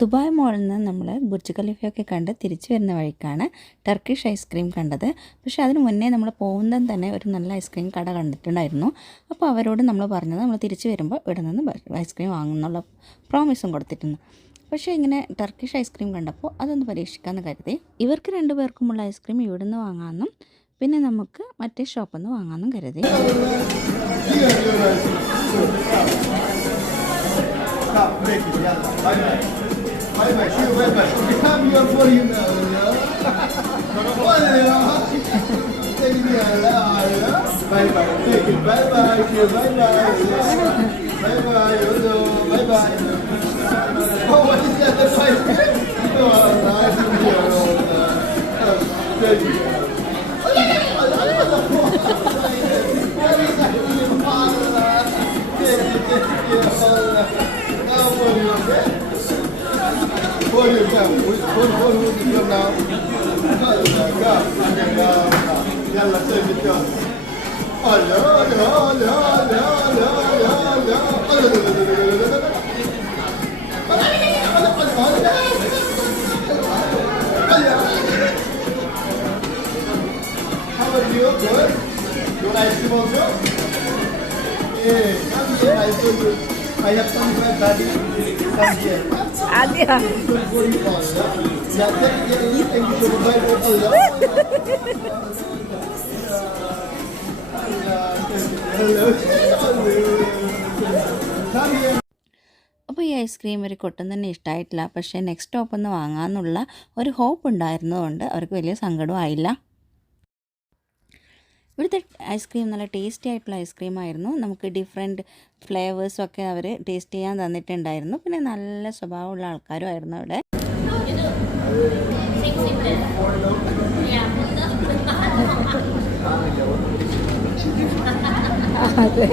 Dubai മോളിൽ നിന്ന് നമ്മൾ ബുർജ് ഖലീഫയൊക്കെ കണ്ട് തിരിച്ചു വരുന്ന വഴിക്കാണ് ടർക്കിഷ് ഐസ്ക്രീം കണ്ടത്. പക്ഷേ അതിന് മുന്നേ നമ്മൾ പോകുന്നതും തന്നെ ഒരു നല്ല ഐസ്ക്രീം കട കണ്ടിട്ടുണ്ടായിരുന്നു. അപ്പോൾ അവരോട് നമ്മൾ പറഞ്ഞത് നമ്മൾ തിരിച്ചു വരുമ്പോൾ ഇവിടെ നിന്ന് ഐസ്ക്രീം വാങ്ങുന്നുള്ള പ്രോമിസും കൊടുത്തിട്ടുണ്ട്. പക്ഷേ ഇങ്ങനെ ടർക്കിഷ് ഐസ്ക്രീം കണ്ടപ്പോൾ അതൊന്ന് പരീക്ഷിക്കാമെന്ന് കരുതി. ഇവർക്ക് രണ്ടുപേർക്കുമുള്ള ഐസ്ക്രീം ഇവിടെ നിന്ന് വാങ്ങാമെന്നും പിന്നെ നമുക്ക് മറ്റേ ഷോപ്പിൽ നിന്ന് വാങ്ങാമെന്നും കരുതി. Bye bye, see you, bye bye. Become your for you now, bye bye, take it, bye bye, see you, bye bye, bye bye, bye bye. Oh, what is that? That's my oh, nice to meet you. Thank you. يلا سوي الجو. الله الله الله How are you? Good? You like ice cream also? Yeah, come here. I have some friends daddy. Come here. Adia. For you all. Yeah, thank you so much. Allah. അപ്പോൾ ഈ ice cream ഒരു കൊട്ടും തന്നെ ഇഷ്ടമായിട്ടില്ല. പക്ഷേ next സ്റ്റോപ്പിൽ നിന്ന് വാങ്ങാമെന്നുള്ള ഒരു hope ഉണ്ടായിരുന്നതുകൊണ്ട് അവർക്ക് വലിയ സങ്കടവും ആയില്ല. ഇവിടുത്തെ ഐസ്ക്രീം നല്ല ടേസ്റ്റി ആയിട്ടുള്ള ഐസ്ക്രീം ആയിരുന്നു. നമുക്ക് ഡിഫറെൻറ്റ് ഫ്ലേവേഴ്സൊക്കെ അവർ ടേസ്റ്റ് ചെയ്യാൻ തന്നിട്ടുണ്ടായിരുന്നു. പിന്നെ നല്ല സ്വഭാവമുള്ള ആൾക്കാരും ആയിരുന്നു അവിടെ. Adia.